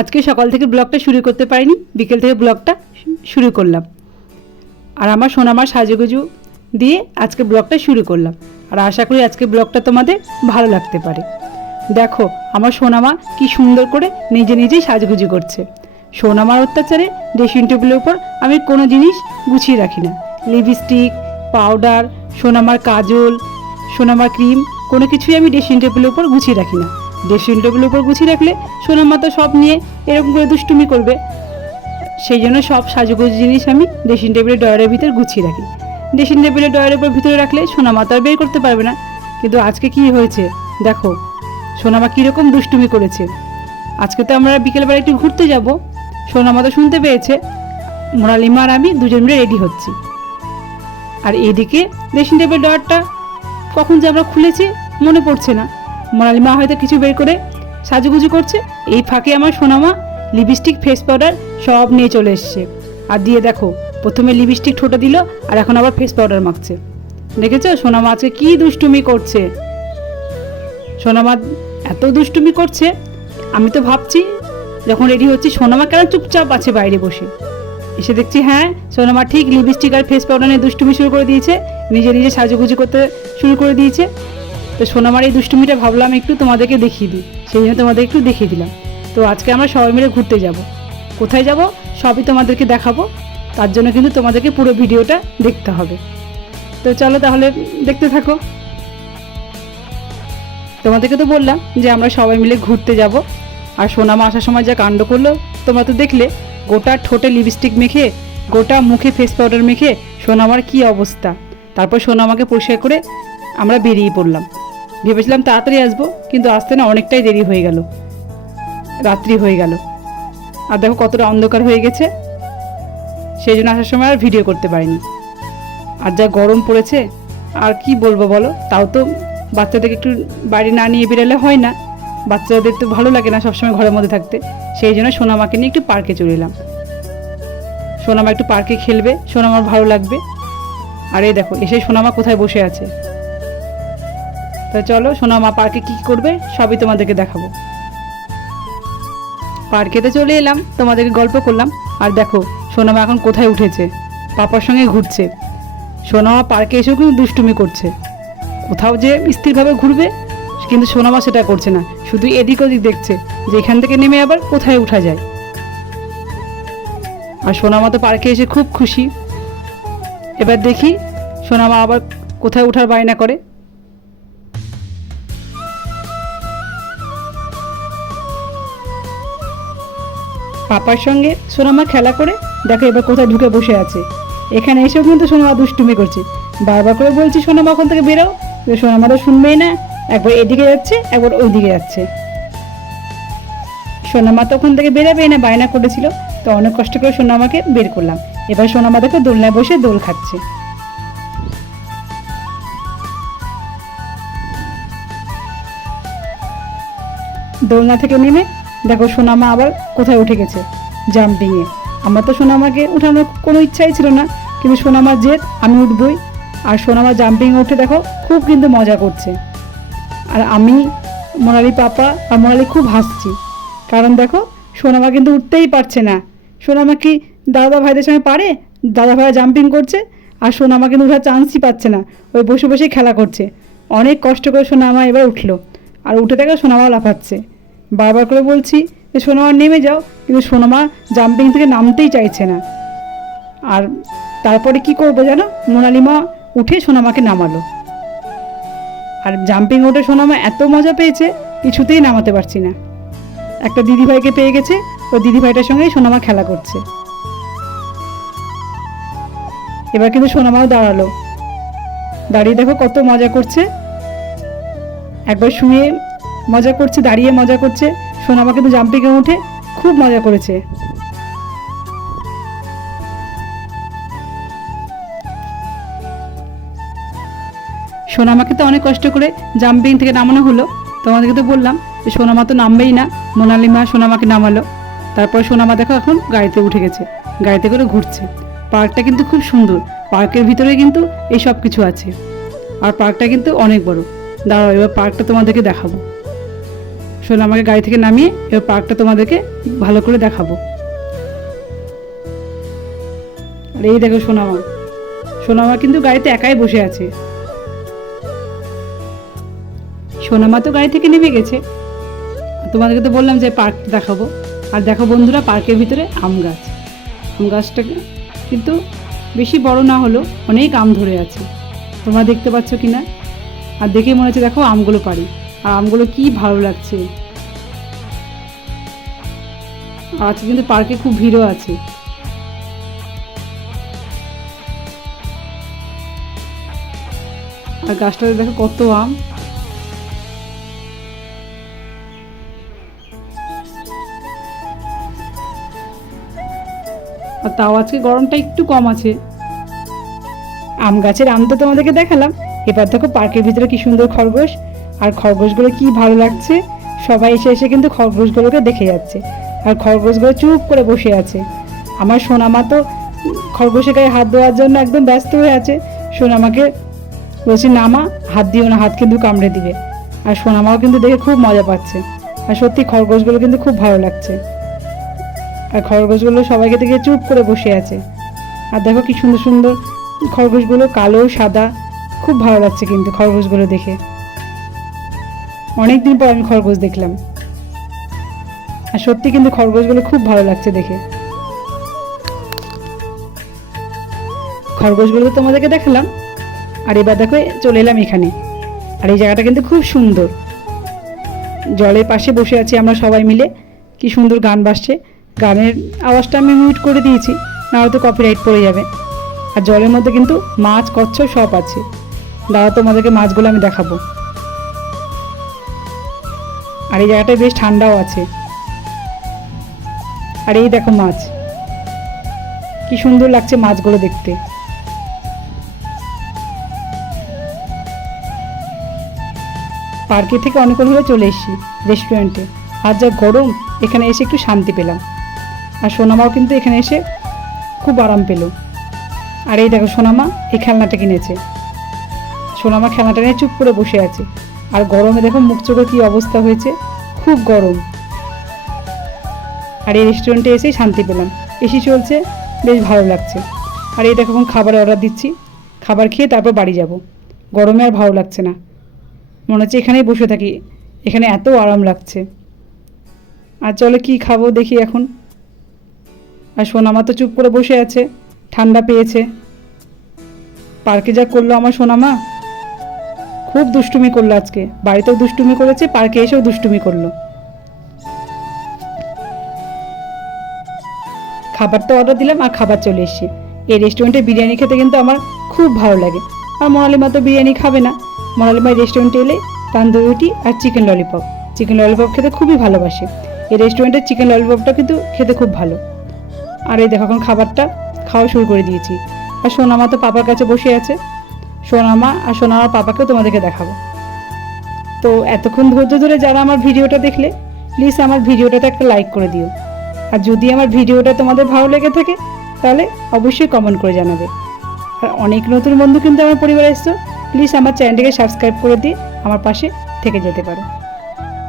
আজকে সকাল থেকে ব্লগটা শুরু করতে পারিনি, বিকেল থেকে ব্লগটা শুরু করলাম। আর আমার সোনামার সাজুগুজু দিয়ে আজকে ব্লগটা শুরু করলাম। আর আশা করি আজকে ব্লগটা তোমাদের ভালো লাগতে পারে। দেখো আমার সোনামা কি সুন্দর করে নিজে নিজেই সাজুগুজু করছে। সোনামার অত্যাচারে ড্রেসিং টেবিলের উপর আমি কোনো জিনিস গুছিয়ে রাখি না। লিপস্টিক, পাউডার, সোনামার কাজল, সোনামার ক্রিম কোনো কিছুই আমি ড্রেসিং টেবিলের উপর গুছিয়ে রাখি না। ড্রেসিং টেবিলের উপর গুছিয়ে রাখলে সোনামা তো সব নিয়ে এরকম করে দুষ্টুমি করবে। সেই জন্য সব সাজুগুজু জিনিস আমি ড্রেসিং টেবিলের ড্রয়ারের ভিতর গুছিয়ে রাখি। ড্রেসিং টেবিলের ড্রয়ারের উপর ভিতরে রাখলে সোনামা তো আর বের করতে পারবে না। কিন্তু আজকে কি হয়েছে দেখো, সোনামা কীরকম দুষ্টুমি করেছে। আজকে তো আমরা বিকেলবেলা একটু ঘুরতে যাব। সোনামা তো শুনতে পেয়েছে। মোনালিমা আর আমি দুজন মিলে রেডি হচ্ছি। আর এদিকে ড্রেসিং টেবিল ড্রয়ারটা কখন যে আমরা খুলেছি মনে পড়ছে না। মোনালিমা হয়তো কিছু বের করে সাজুগুজু করছে। এই ফাঁকে আমার সোনামা লিপস্টিক, ফেস পাউডার সব নিয়ে চলে এসছে। আর দিয়ে দেখো, প্রথমে লিপস্টিক ঠোঁটে দিল আর এখন আবার ফেস পাউডার মাখছে। দেখেছো সোনামা আজকে কি দুষ্টুমি করছে। সোনামা এত দুষ্টুমি করছে, আমি তো ভাবছি যখন রেডি হচ্ছি সোনামা কেন চুপচাপ আছে বাইরে বসে। এসে দেখছি হ্যাঁ, সোনামা ঠিক লিপস্টিক আর ফেস পাউডার নিয়ে দুষ্টুমি শুরু করে দিয়েছে, নিজে নিজে সাজুগুজু করতে শুরু করে দিয়েছে। তো সোনামার এই দুষ্টুমিটা ভাবলাম একটু তোমাদেরকে দেখিয়ে দিই, সেই জন্য তোমাদের একটু দেখিয়ে দিলাম। তো আজকে আমরা সবাই মিলে ঘুরতে যাব। কোথায় যাব সবই তোমাদেরকে দেখাবো, তার জন্য কিন্তু তোমাদেরকে পুরো ভিডিওটা দেখতে হবে। তো চলো তাহলে দেখতে থাকো। তোমাদেরকে তো বললাম যে আমরা সবাই মিলে ঘুরতে যাব। আর সোনামা আসার সময় যা কাণ্ড করলো তোমরা তো দেখলে। গোটা ঠোঁটে লিপস্টিক মেখে, গোটা মুখে ফেস পাউডার মেখে সোনামার কি অবস্থা। তারপর সোনামাকে পরিষ্কার করে আমরা বেরিয়ে পড়লাম। ভেবেছিলাম তাড়াতাড়ি আসবো, কিন্তু আসতে না অনেকটাই দেরি হয়ে গেল, রাত্রি হয়ে গেল। আর দেখো কতটা অন্ধকার হয়ে গেছে, সেই জন্য আসার সময় আর ভিডিও করতে পারিনি। আর যা গরম পড়েছে আর কি বলবো বলো। তাও তো বাচ্চাদেরকে একটু বাইরে না নিয়ে বেরোলে হয় না। বাচ্চাদের তো ভালো লাগে না সবসময় ঘরের মধ্যে থাকতে। সেই জন্য সোনামাকে নিয়ে একটু পার্কে চলে এলাম। সোনামা একটু পার্কে খেলবে, সোনামার ভালো লাগবে। আর এই দেখো এসে সোনামা কোথায় বসে আছে। তা চলো সোনামা পার্কে কী করবে সবই তোমাদেরকে দেখাবো। পার্কেতে চলে এলাম, তোমাদেরকে গল্প করলাম। আর দেখো সোনামা এখন কোথায় উঠেছে, পাপার সঙ্গে ঘুরছে। সোনামা পার্কে এসেও কিন্তু দুষ্টুমি করছে। কোথাও যে স্থিরভাবে ঘুরবে কিন্তু সোনামা সেটা করছে না, শুধু এদিক ওদিক দেখছে যে এখান থেকে নেমে আবার কোথায় উঠা যায়। আর সোনামা তো পার্কে এসে খুব খুশি। এবার দেখি সোনামা আবার কোথায় ওঠার বায়না করে। পাপার সঙ্গে সোনামা খেলা করে দেখো এবার কোথায় ঢুকে বসে আছে। এখানে এসেও কিন্তু সোনামা দুষ্টুমি করছে। বারবার করে বলছি সোনামা ওখান থেকে বেরো, সোনামা তো শুনবেই না। একবার এদিকে যাচ্ছে, একবার ওই দিকে যাচ্ছে। সোনামা তো ওখান থেকে বেরোবেই না, বায়না করেছিল। তো অনেক কষ্ট করে সোনামাকে বের করলাম। এবার সোনামা দেখো দোলনায় বসে দোল খাচ্ছে। দোলনা থেকে নেমে দেখো সোনামা আবার কোথায় উঠে গেছে, জাম্পিংয়ে। আমার তো সোনামাকে উঠানোর কোনো ইচ্ছাই ছিল না, কিন্তু সোনামার জেদ আমি উঠবই। আর সোনামা জাম্পিংয়ে উঠে দেখো খুব কিন্তু মজা করছে। আর আমি, মোনালি পাপা আর মোনালি খুব হাসছি, কারণ দেখো সোনামা কিন্তু উঠতেই পারছে না। সোনামা কি দাদা ভাইদের সঙ্গে পারে? দাদা ভাইরা জাম্পিং করছে আর সোনামা কিন্তু উঠার চান্সই পাচ্ছে না, ওই বসে বসেই খেলা করছে। অনেক কষ্ট করে সোনামা এবার উঠলো। আর উঠে দেখো সোনামা লাফাচ্ছে। বারবার করে বলছি যে সোনামা নেমে যাও, কিন্তু সোনামা জাম্পিং থেকে নামতেই চাইছে না। আর তারপরে কি করবো জানো, মোনালিমা উঠে সোনামাকে নামালো। আর জাম্পিং উঠে সোনামা এত মজা পেয়েছে কিছুতেই নামাতে পারছি না। একটা দিদিভাইকে পেয়ে গেছে, ওই দিদিভাইটার সঙ্গেই সোনামা খেলা করছে। এবার কিন্তু সোনামাও দাঁড়ালো, দাঁড়িয়ে দেখো কত মজা করছে। একবার শুয়ে মজা করছে, দাঁড়িয়ে মজা করছে। সোনামা কিন্তু জাম্পিংয়ে উঠে খুব মজা করেছে। সোনামাকে তো অনেক কষ্ট করে জাম্পিং থেকে নামানো হলো। তোমাদেরকে তো বললাম যে সোনামা তো নামবেই না। মোনালিমা সোনামাকে নামালো। তারপর সোনামা দেখো এখন গাড়িতে উঠে গেছে, গাড়িতে করে ঘুরছে। পার্কটা কিন্তু খুব সুন্দর। পার্কের ভিতরে কিন্তু এই সব কিছু আছে। আর পার্কটা কিন্তু অনেক বড়। দাঁড়াও এবার পার্কটা তোমাদেরকে দেখাবো। সোনামাকে গাড়ি থেকে নামিয়ে এবার পার্কটা তোমাদেরকে ভালো করে দেখাবো। আর এই দেখো সোনামা, সোনামা কিন্তু গাড়িতে একাই বসে আছে। সোনামা তো গাড়ি থেকে নেমে গেছে। তোমাদেরকে তো বললাম যে পার্ক দেখাবো। আর দেখো বন্ধুরা, পার্কের ভিতরে আম গাছ। আম গাছটা কিন্তু বেশি বড় না হলেও অনেক আম ধরে আছে, তোমরা দেখতে পাচ্ছ কি না? আর দেখে মনে হচ্ছে দেখো আমগুলো পারি, আর আমগুলো কি ভালো লাগছে। আর আজকে কিন্তু পার্কে খুব ভিড়ও আছে। আর গাছটাতে দেখো কত আম। আর তাও আজকে গরমটা একটু কম আছে। আম গাছের আম তো তোমাদেরকে দেখালাম। এবার দেখো পার্কের ভিতরে কি সুন্দর খরগোশ, আর খরগোশগুলো কি ভালো লাগছে। সবাই এসে এসে কিন্তু খরগোশগুলোকে দেখে যাচ্ছে, আর খরগোশগুলো চুপ করে বসে আছে। আমার সোনামা তো খরগোশের গায়ে হাত দেওয়ার জন্য একদম ব্যস্ত হয়ে আছে। সোনামাকে বলছি নামা, হাত দিও না, হাত কিন্তু কামড়ে দিবে। আর সোনামাও কিন্তু দেখে খুব মজা পাচ্ছে। আর সত্যি খরগোশগুলো কিন্তু খুব ভালো লাগছে। আর খরগোশগুলো সবাইকে দেখে চুপ করে বসে আছে। আর দেখো কি সুন্দর সুন্দর খরগোশগুলো, কালো সাদা, খুব ভালো লাগছে কিন্তু খরগোশগুলো দেখে। অনেকদিন পর আমি খরগোশ দেখলাম, আর সত্যি কিন্তু খরগোশগুলো খুব ভালো লাগছে দেখে। খরগোশগুলো তো তোমাদেরকে দেখালাম। আর এবার দেখো চলে এলাম এখানে। আর এই জায়গাটা কিন্তু খুব সুন্দর। জলের পাশে বসে আছি আমরা সবাই মিলে। কি সুন্দর গান বাজছে। গানের আওয়াজটা আমি মিউট করে দিয়েছি, না হয়তো কপিরাইট পড়ে যাবে। আর জলের মধ্যে কিন্তু মাছ, কচ্ছপ সব আছে। দাঁড়া, তোমাদেরকে মাছগুলো আমি দেখাবো। আর এই জায়গাটায় বেশ ঠান্ডাও আছে। আর এই দেখো মাছ, কি সুন্দর লাগছে মাছগুলো দেখতে। পার্কে থেকে অনেকক্ষণ হলে চলে এসেছি রেস্টুরেন্টে। আর যা গরম, এখানে এসে একটু শান্তি পেলাম। আর সোনামাও কিন্তু এখানে এসে খুব আরাম পেল। আর এই দেখো সোনামা এই খেলনাটা কিনেছে। সোনামা খেলনাটা নিয়ে চুপ করে বসে আছে। আর গরমে দেখো মুখ চোখে কী অবস্থা হয়েছে, খুব গরম। আর এই রেস্টুরেন্টে এসেই শান্তি পেলাম। এসি চলছে, বেশ ভালো লাগছে। আর এই দেখো এখন খাবারের অর্ডার দিচ্ছি। খাবার খেয়ে তারপর বাড়ি যাব। গরমে আর ভালো লাগছে না, মনে হচ্ছে এখানেই বসে থাকি, এখানে এত আরাম লাগছে। আর চলো কি খাবো দেখি এখন। আর সোনামা তো চুপ করে বসে আছে, ঠান্ডা পেয়েছে। পার্কে যা করলো আমার সোনামা, খুব দুষ্টুমি করলো আজকে। বাড়িতেও দুষ্টুমি করেছে, পার্কে এসেও দুষ্টুমি করলো। খাবার তো অর্ডার দিলাম আর খাবার চলে এসছে। এই রেস্টুরেন্টে বিরিয়ানি খেতে কিন্তু আমার খুব ভালো লাগে। আর মোনালিমা তো বিরিয়ানি খাবে না। মোনালিমা রেস্টুরেন্টে এলে তান্দুরি রুটি আর চিকেন ললিপপ খেতে খুবই ভালোবাসে। এই রেস্টুরেন্টের চিকেন ললিপপটা কিন্তু খেতে খুব ভালো। আর এই দেখো এখন খাবারটা খাওয়া শুরু করে দিয়েছি। আর সোনামা তো পাপার কাছে বসে আছে। সোনামা আর সোনামার পাপাকেও তোমাদেরকে দেখাবো। তো এতক্ষণ ধৈর্য ধরে যারা আমার ভিডিওটা দেখলে, প্লিজ আমার ভিডিওটাতে একটা লাইক করে দিও। আর যদি আমার ভিডিওটা তোমাদের ভালো লেগে থাকে তাহলে অবশ্যই কমেন্ট করে জানাবে। আর অনেক নতুন বন্ধু কিন্তু আমার পরিবারে এসছো, প্লিজ আমার চ্যানেলটিকে সাবস্ক্রাইব করে দিয়ে আমার পাশে থেকে যেতে পারো।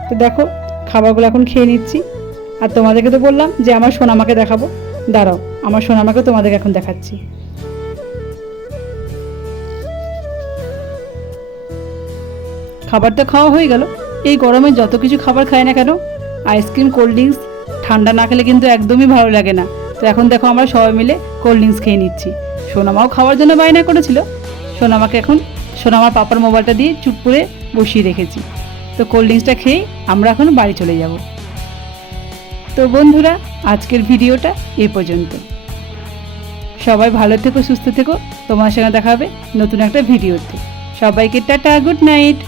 তো দেখো খাবারগুলো এখন খেয়ে নিচ্ছি। আর তোমাদেরকে তো বললাম যে আমার সোনামাকে দেখাবো। দাঁড়াও, আমার সোনামাকে তোমাদেরকে এখন দেখাচ্ছি। খাবারটা খাওয়া হয়ে গেল। এই গরমে যত কিছু খাবার খায় না কেন, আইসক্রিম, কোল্ড ড্রিঙ্কস ঠান্ডা না খেলে কিন্তু একদমই ভালো লাগে না। তো এখন দেখো আমরা সবাই মিলে কোল্ড ড্রিঙ্কস খেয়ে নিচ্ছি। সোনামাও খাওয়ার জন্য বায়না করেছিল। সোনামাকে এখন সোনামার পাপার মোবাইলটা দিয়ে চুপ করে বসিয়ে রেখেছি। তো কোল্ড ড্রিঙ্কসটা খেয়ে আমরা এখন বাড়ি চলে যাব। তো বন্ধুরা, আজকের ভিডিওটা এই পর্যন্ত। সবাই ভালো থেকো, সুস্থ থেকো। তোমার সঙ্গে দেখা হবে নতুন একটা ভিডিওতে। সবাইকে টাটা, গুড নাইট।